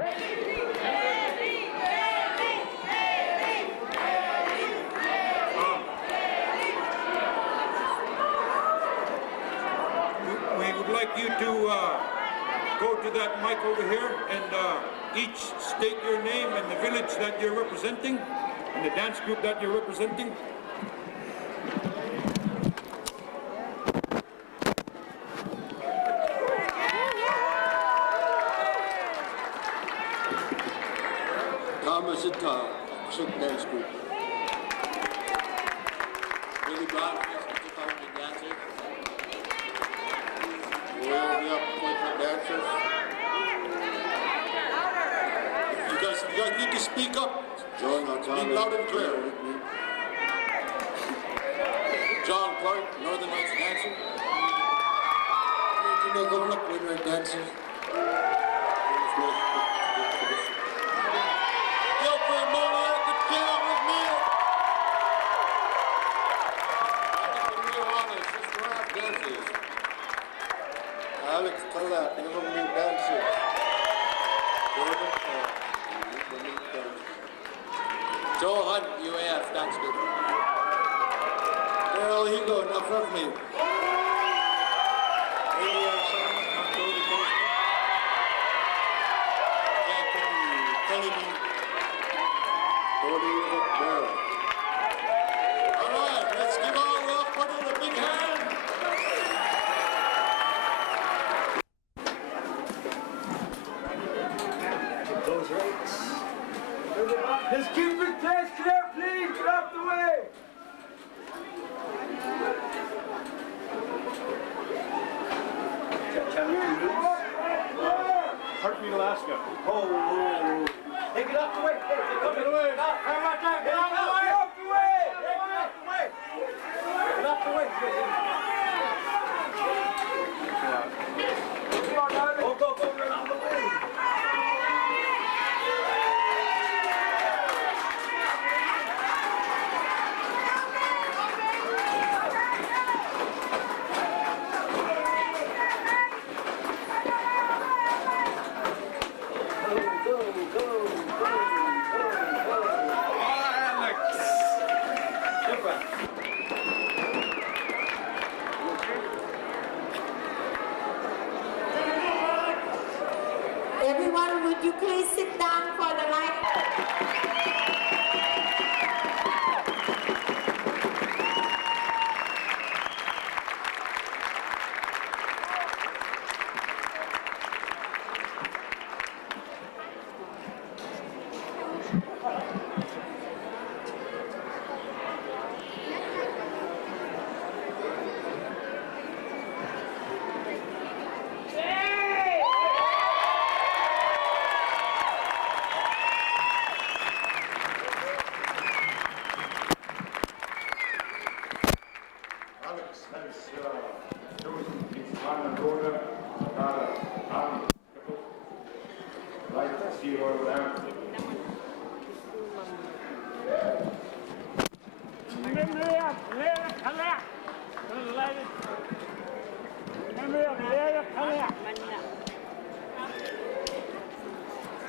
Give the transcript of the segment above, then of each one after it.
We would like you to go to that mic over here and each state your name and the village that you're representing and the dance group that you're representing. Thomas Itta, dance group. Really glad to dancers. Oviok, dancers. You guys need to speak up. Speak loud and clear. John Clark, Northern Lights dancer. Winter dancers. Alex Kalla, never new dancers. Joe Hunt, UAF dance group. Daryl Higo, not from me. All right, let's give our rock partner a big hand. Let's keep the test clear, please. Get out the way. Heartbeat, Alaska. Oh. Hey, get out the way. Hey, come Get away. Get out the way. Get out the way. Get out the way. Oh, go right out the way. Everyone, would you please sit down for the night?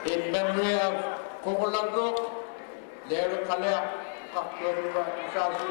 In memory of Kokolagok, Lero Kalea, Kakloruba, Shazu.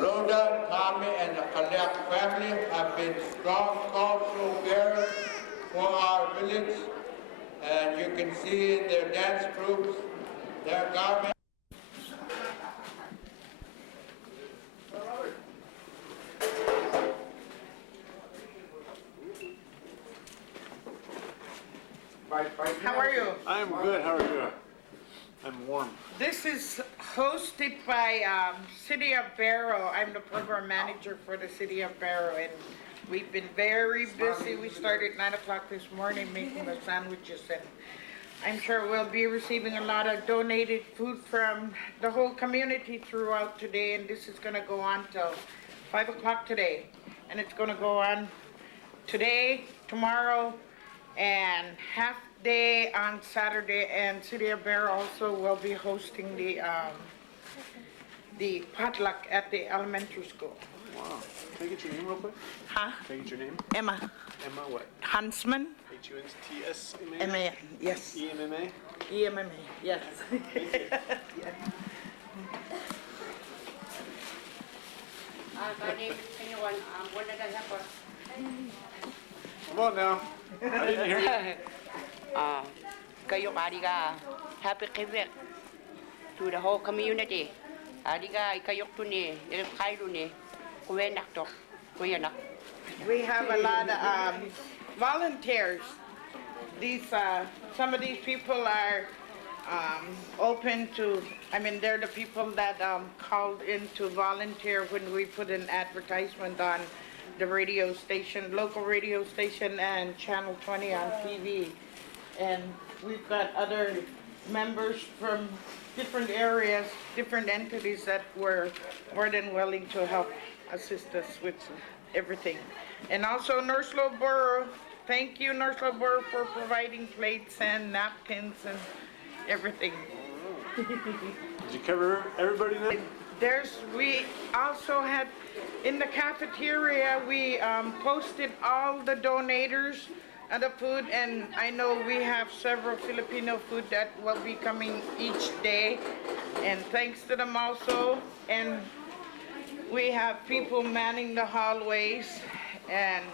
Rhoda, Tommy, and the Kalea family have been strong cultural bearers for our village, and you can see in their dance groups, their garments. How are you? I'm good. How are you? I'm warm. This is hosted by City of Barrow. I'm the program manager for the City of Barrow, and we've been very busy. We started 9 o'clock this morning making the sandwiches, and I'm sure we'll be receiving a lot of donated food from the whole community throughout today, and this is gonna go on till 5 o'clock today. And it's gonna go on today, tomorrow, and half day on Saturday, and City of Barrow also will be hosting the potluck at the elementary school. Wow. Can I get your name real quick? Huh? Can I get your name? Emma Emma what? Huntsman, Huntsma? M-A, yes. EMMA? EMMA, yes. My name is Anyone. I'm one of the helpers. Come on now. I didn't hear you. Kayo kariga happy Kivgiq to the whole community. Ariga ikayok to ni, ilkairo ni, kuwenak to, kuyanak. We have a lot of volunteers. Some of these people are open to, they're the people that called in to volunteer when we put an advertisement on the radio station, local radio station, and Channel 20 on TV. And we've got other members from different areas, different entities that were more than willing to help assist us with everything. And also Nurslow Borough, thank you Nurslow Borough for providing plates and napkins and everything. Did you cover everybody now? We also had, in the cafeteria, we posted all the donators of the food, and I know we have several Filipino food that will be coming each day, and thanks to them also. And we have people manning the hallways, and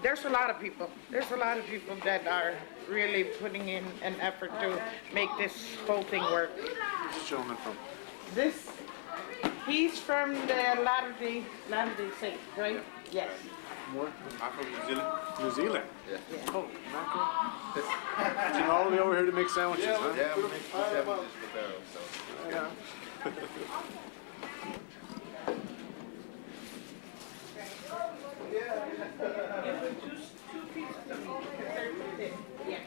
there's a lot of people. There's a lot of people that are really putting in an effort to make this whole thing work. Where's this gentleman from? He's from the Latter-day Saint, right? Yes. More? I'm from New Zealand. New Zealand? Yeah. Oh, mackerel. Came all the way over here to make sandwiches, huh? Yeah, we make sandwiches for Barrow, so. Yeah. Two pieces of meat, because they're thin. Yeah.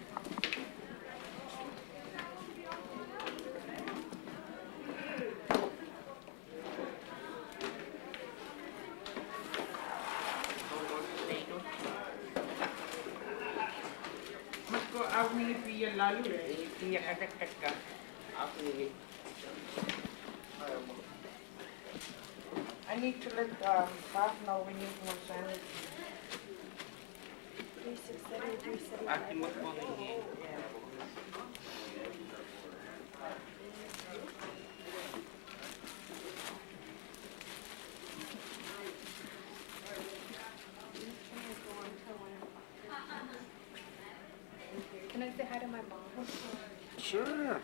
Mas ko ang minipiya lalo eh, iya kakakak ka. I need to let Bob know we need more sandwich. 367. Can I say hi to my mom? Sure.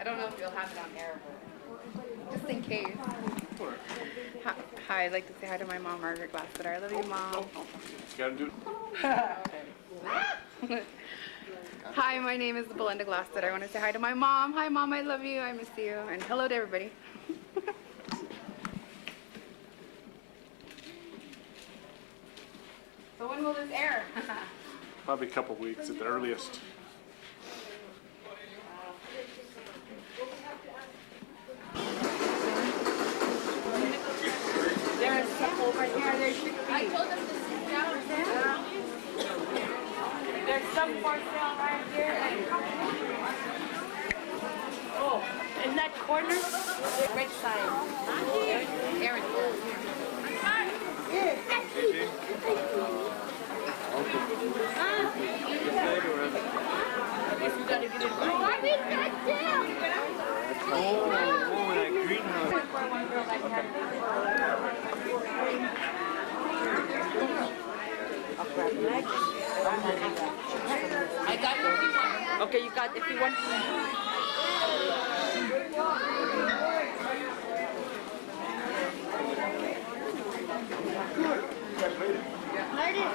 I don't know if you'll have it on air, but just in case. Hi, I'd like to say hi to my mom, Mayor Glastetter. I love you, Mom. Just gotta do it. Hi, my name is Belinda Glastetter. I want to say hi to my mom. Hi, Mom, I love you. I miss you. And hello to everybody. So when will this air? Probably a couple weeks at the earliest. There's some over here, there should be. I told them to sit down. There's some for sale right here. Oh, in that corner? Red side. Aaron. I got it if you want. Okay, you got if you want.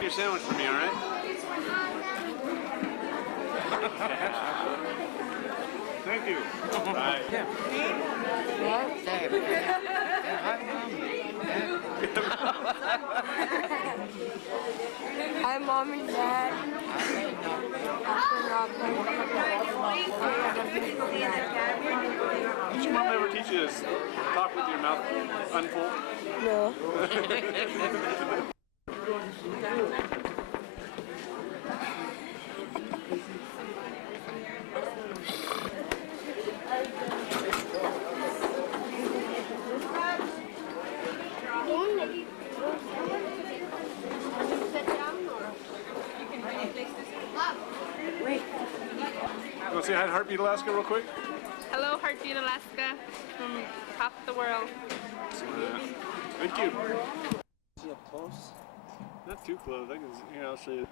Your sandwich for me, all right? Thank you. Bye. There. Hi, Mom and Dad. Did your mom ever teach you to talk with your mouth unfull? No. You want to say hi to Heartbeat Alaska real quick? Hello, Heartbeat Alaska from half the world. Thank you. See up close? Not too close. I can, here, I'll show you.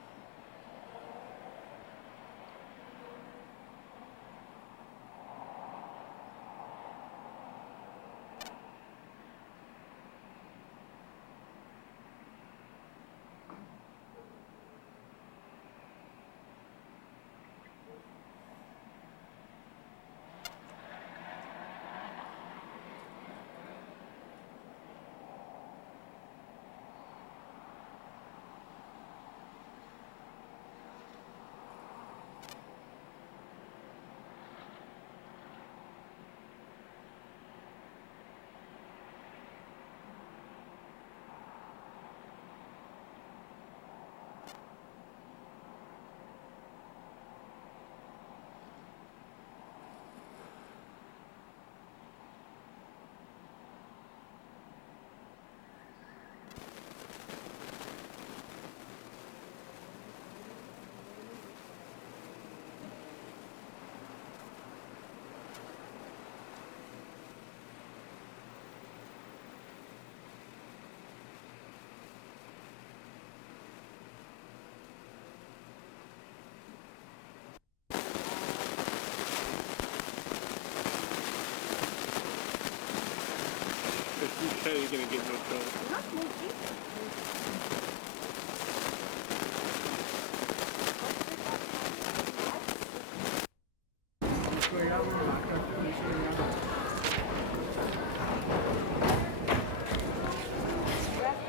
You're gonna get no trouble.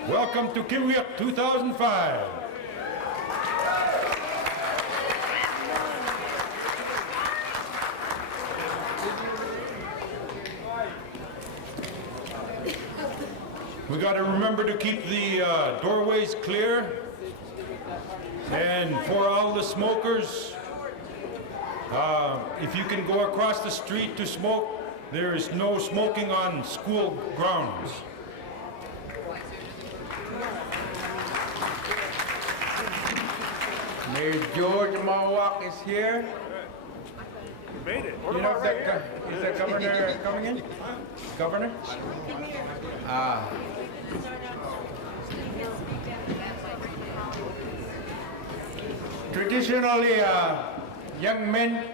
Welcome to Kivgiq 2005. We got to remember to keep the doorways clear. And for all the smokers, if you can go across the street to smoke, there is no smoking on school grounds. Mayor George Ahmaogak is here. Made it. You know, is the governor coming in? Governor? Traditionally, young men,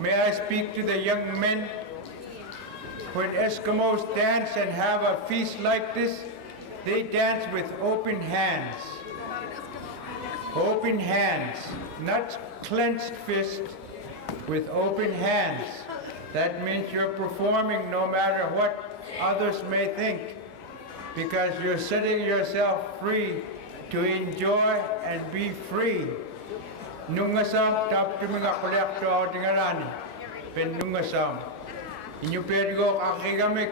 may I speak to the young men? When Eskimos dance and have a feast like this, they dance with open hands. Open hands, not clenched fists, with open hands. That means you're performing no matter what others may think, because you're setting yourself free to enjoy and be free. Nungasam tap tuminga kolekto dingarani, pen nungasam. Inyo pedigo akigamik,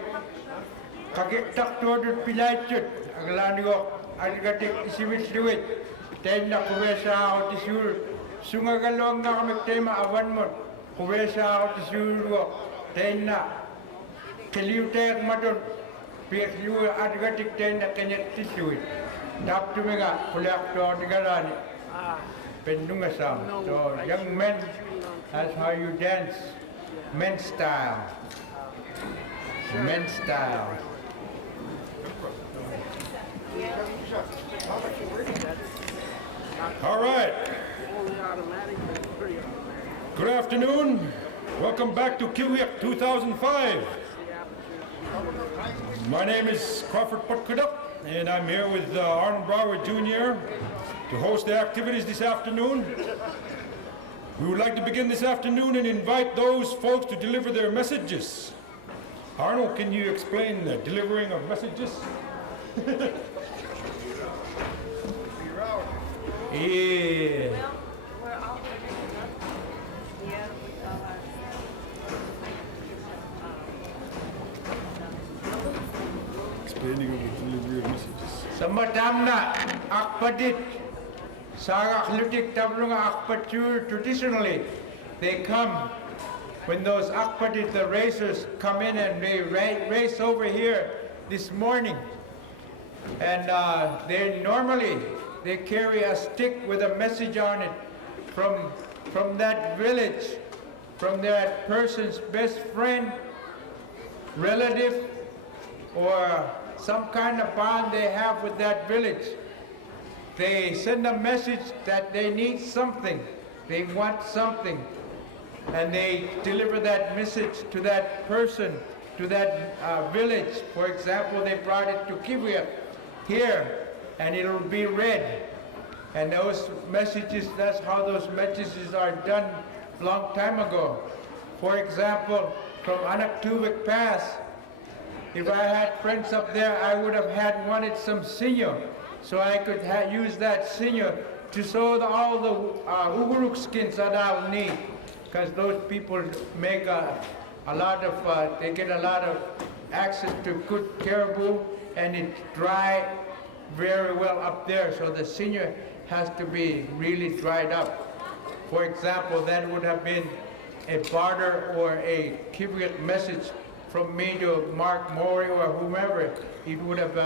kakiktak tuodut pilaychut, aglanigo adigatik isiwit duit. Ten na kuwesa ako tisur, sungagalong na kami tema awan mo, kuwesa ako tisur ko, ten na, kaliw tayo madon, piyak yu adgatik ten na kanyat tisur. Tap tuminga, kulak to digarani, pendungasam. So young men, that's how you dance, men's style. Men's style. All right. Good afternoon. Welcome back to Kivgiq 2005. My name is Crawford Patkotak, and I'm here with Arnold Brower Jr. to host the activities this afternoon. We would like to begin this afternoon and invite those folks to deliver their messages. Arnold, can you explain the delivering of messages? Yeah. Explaining of the delivery of messages. Sa madamna akpadit sa aklutik tablunga akpatur traditionally they come when those akpadit the racers come in and they race over here this morning and they normally they carry a stick with a message on it from that village, from that person's best friend, relative, or some kind of bond they have with that village. They send a message that they need something, they want something, and they deliver that message to that person, to that village. For example, they brought it to Kivgiq here, and it'll be read. And those messages, that's how those messages are done a long time ago. For example, from Anaktuvik Pass, if I had friends up there, I would have wanted some sinyo, so I could use that sinyo to sew all the uguruk skins that I'll need, because those people make a lot of, they get a lot of access to good caribou, and it's dry very well up there, so the sinyo has to be really dried up. For example, that would have been a barter or a Kivgiq message from me to Mark Mori or whomever. It would have,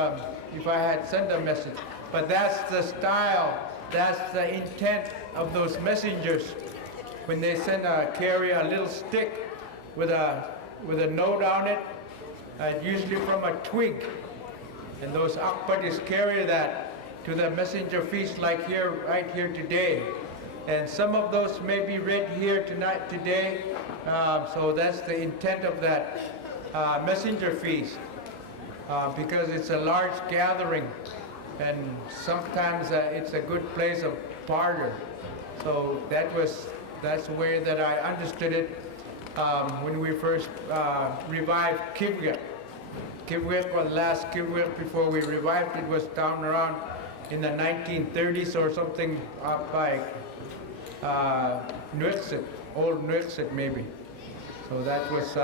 if I had sent a message. But that's the style, that's the intent of those messengers. When they carry a little stick with a note on it, usually from a twig. And those akpadis carry that to the messenger feast like here, right here today. And some of those may be read here today. So that's the intent of that messenger feast, because it's a large gathering, and sometimes it's a good place of barter. So that's the way that I understood it when we first revived Kivgiq. Kivgiq, or the last Kivgiq before we revived it, was down around in the 1930s or something, up by Nuikset, old Nuikset maybe. So that was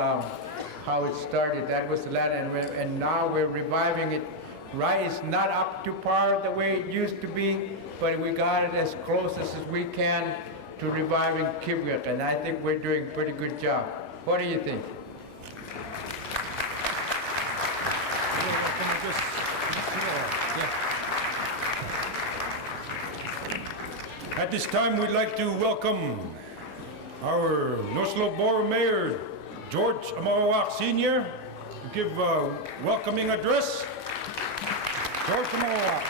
how it started. That was the land, and now we're reviving it. Right, it's not up to par the way it used to be, but we got it as close as we can to reviving Kivgiq, and I think we're doing a pretty good job. What do you think? At this time, we'd like to welcome our Noslo Barrow Mayor George Ahmaogak Sr. to give a welcoming address. George Ahmaogak.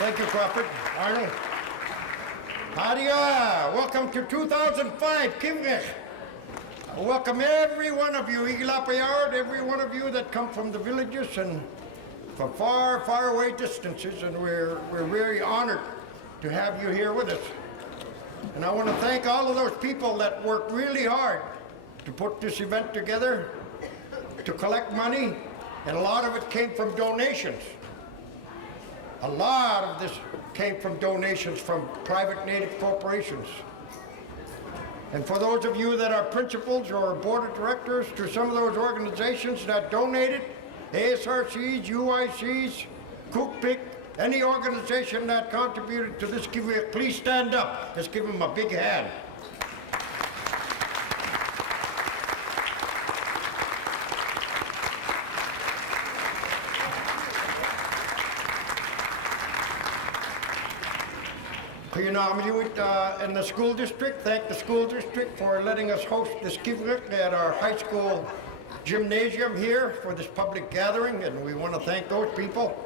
Thank you, Crawford. Arnold. Howdy-ya. Welcome to 2005 Kivgiq. Welcome every one of you, Igilapayard, every one of you that come from the villages and from far, far away distances, and we're very honored to have you here with us. And I want to thank all of those people that worked really hard to put this event together, to collect money, and a lot of it came from donations. A lot of this came from donations from private native corporations. And for those of you that are principals or board of directors to some of those organizations that donated, ASRCs, UICs, Kivgiq, any organization that contributed to this Kivgiq, please stand up. Let's give them a big hand. In the school district, thank the school district for letting us host this Kivgiq at our high school gymnasium here for this public gathering, and we want to thank those people.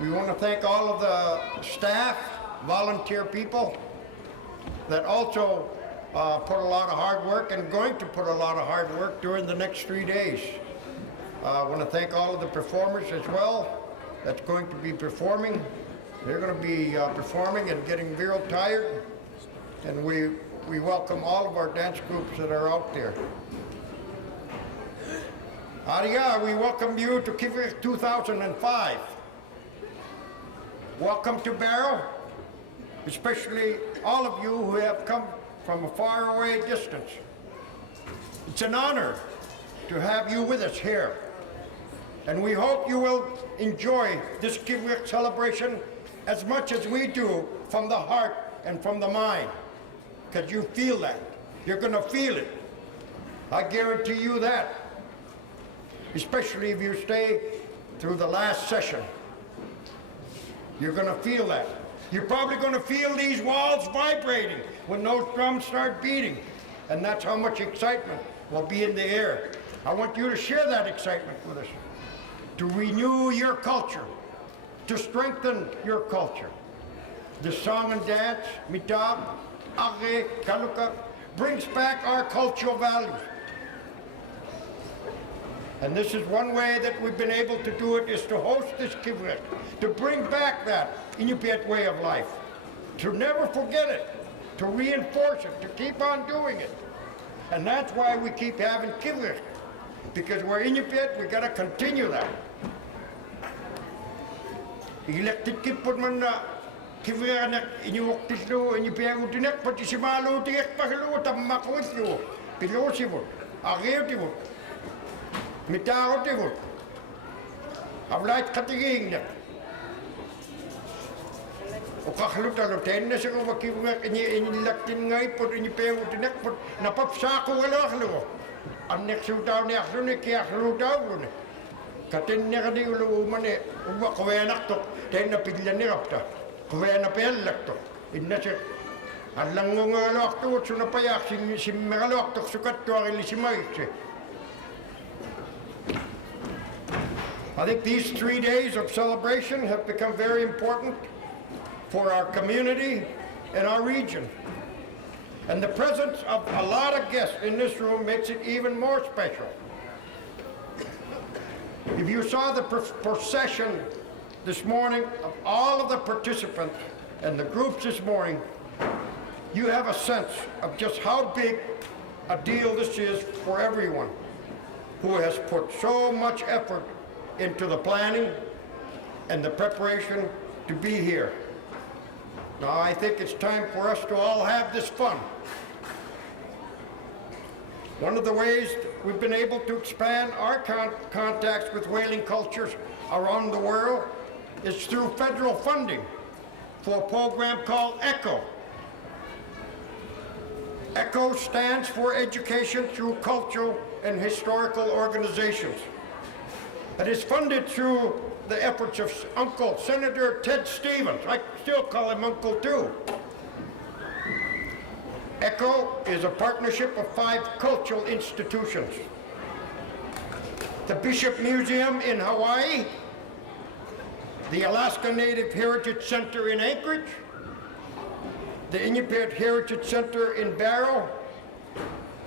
We want to thank all of the staff, volunteer people that also put a lot of hard work and going to put a lot of hard work during the next 3 days. I want to thank all of the performers as well that's going to be performing. They're going to be performing and getting real tired, and we we welcome all of our dance groups that are out there. Ariya, we welcome you to Kivgiq 2005. Welcome to Barrow, especially all of you who have come from a faraway distance. It's an honor to have you with us here, and we hope you will enjoy this Kivgiq celebration as much as we do, from the heart and from the mind, because you feel that. You're going to feel it. I guarantee you that, especially if you stay through the last session. You're going to feel that. You're probably going to feel these walls vibrating when those drums start beating, and that's how much excitement will be in the air. I want you to share that excitement with us, to renew your culture, to strengthen your culture. The song and dance, mitab, age, kaluka, brings back our cultural values. And this is one way that we've been able to do it, is to host this Kivgiq, to bring back that Inupiat way of life, to never forget it, to reinforce it, to keep on doing it. And that's why we keep having Kivgiq, because we're Inupiat, we gotta continue that. Elected kipod man na Kivgiq na inyuoktis lo, inyupiang utinek, pati si malo tingek pakilo, tamakawit lo, pilosi mo, agayoti mo. Mitao tivot. Avlait katiging na. O kakluta lo ten na siya kung Kivgiq inilaktin ngay po inipeo tinek po napapsako wala lo. Ang neksutaw ni aklo ni kaya aklutaw lo ni. Katin niya kadi ulo umane uwa kawayanak to ten na piglan ni kapta. Kawayanak pelak to. Inna siya. Alang ngalak to so napayak si megalak to sukat to ang ilisimay siya. I think these 3 days of celebration have become very important for our community and our region. And the presence of a lot of guests in this room makes it even more special. If you saw the procession this morning of all of the participants and the groups this morning, you have a sense of just how big a deal this is for everyone who has put so much effort into the planning and the preparation to be here. Now I think it's time for us to all have this fun. One of the ways we've been able to expand our contacts with whaling cultures around the world is through federal funding for a program called ECHO. ECHO stands for Education Through Cultural and Historical Organizations. It is funded through the efforts of Uncle Senator Ted Stevens. I still call him Uncle too. ECHO is a partnership of 5 cultural institutions. The Bishop Museum in Hawaii, the Alaska Native Heritage Center in Anchorage, the Inupiat Heritage Center in Barrow,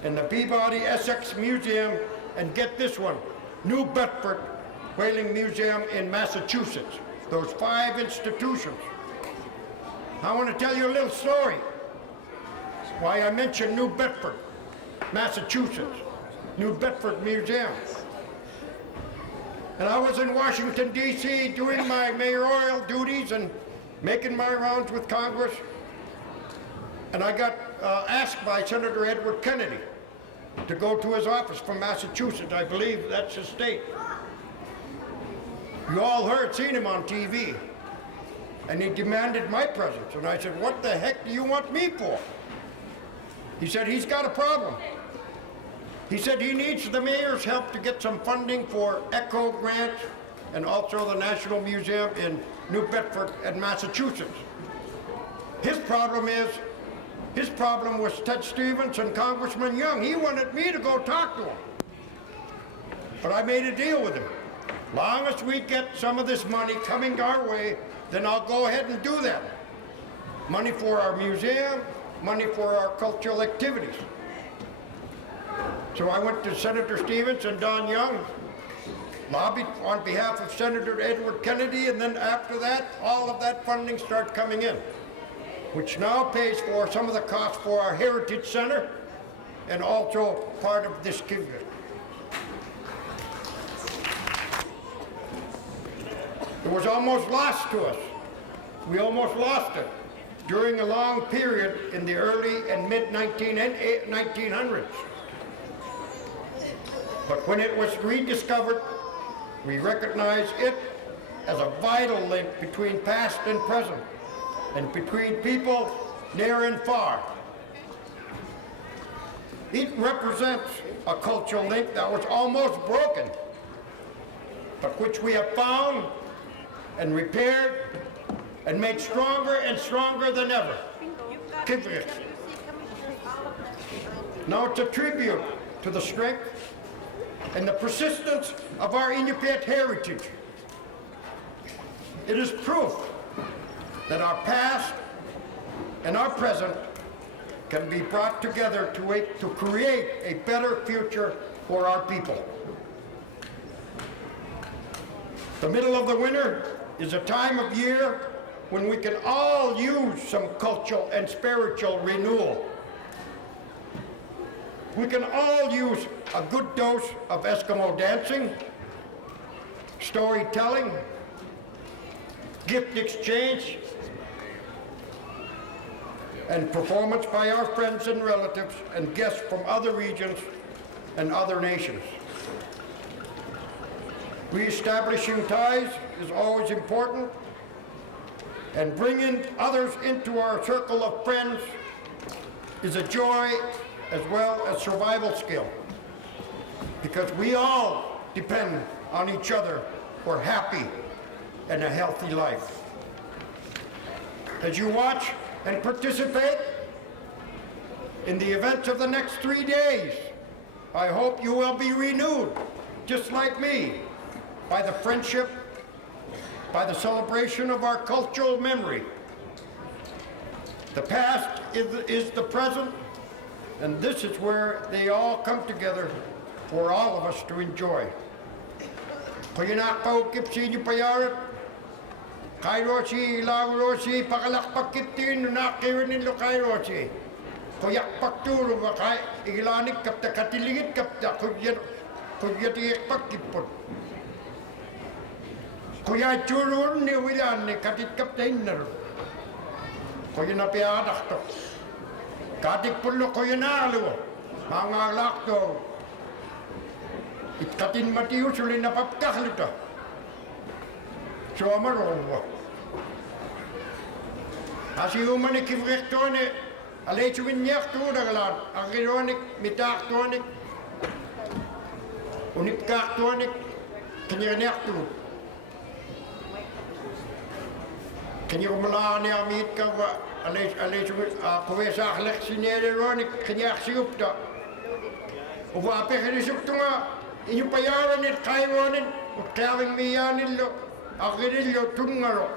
and the Peabody Essex Museum, and get this one, New Bedford Whaling Museum in Massachusetts. Those 5 institutions. I want to tell you a little story. Why I mentioned New Bedford, Massachusetts, New Bedford Museum. And I was in Washington, D.C. doing my mayoral duties and making my rounds with Congress. And I got asked by Senator Edward Kennedy to go to his office from Massachusetts. I believe that's his state. You all seen him on TV. And he demanded my presence. And I said, what the heck do you want me for? He said, he's got a problem. He said he needs the mayor's help to get some funding for ECHO grants and also the National Museum in New Bedford and Massachusetts. His problem was Ted Stevens and Congressman Young. He wanted me to go talk to him. But I made a deal with him. Long as we get some of this money coming our way, then I'll go ahead and do that. Money for our museum, money for our cultural activities. So I went to Senator Stevens and Don Young, lobbied on behalf of Senator Edward Kennedy, and then after that, all of that funding started coming in. which now pays for some of the costs for our Heritage Center and also part of this Kivgiq. It was almost lost to us. We almost lost it during a long period in the early and mid-1900s. But when it was rediscovered, we recognize it as a vital link between past and present, and between people near and far. It represents a cultural link that was almost broken, but which we have found and repaired and made stronger and stronger than ever. Kivgiq. Now it's a tribute to the strength and the persistence of our Inupiat heritage. It is proof that our past and our present can be brought together to create a better future for our people. The middle of the winter is a time of year when we can all use some cultural and spiritual renewal. We can all use a good dose of Eskimo dancing, storytelling, gift exchange, and performance by our friends and relatives and guests from other regions and other nations. Reestablishing ties is always important, and bringing others into our circle of friends is a joy as well as survival skill, because we all depend on each other for happy and a healthy life. As you watch and participate in the events of the next 3 days, I hope you will be renewed, just like me, by the friendship, by the celebration of our cultural memory. The past is the present, and this is where they all come together for all of us to enjoy. Kuyanak pa ukip si inyo payarat, Kairosi, Laurosi, pakalakpak kitin, nakirin lo Kairosi. Kuyak pakturo ba kay ilanik kapta katilingit kapta kudyat pakipot. Kuya churun ni wilan ni katit kapta inner. Kuya na piadak to. Katik pulo kuya nalo, mga lakto. Itkatin matiusulin na papkaklito. So amarowa. Asi umani Kivgiq tone, alechu winyak tu nagalan, agironik mitak tonik, unipkak tonik, kanyanak tu. Kanya umalani amit ka wa alechu kuwesa akhlak sinere ronik kanyak siupta. Uwa ape kanisuk tu nga inyo payaran it kaironin, utkawing miyanin lo. Agirillo tungaro.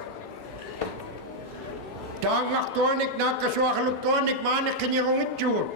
Tangak tonik nakaswakaluk tonik manik kanyarong itjur.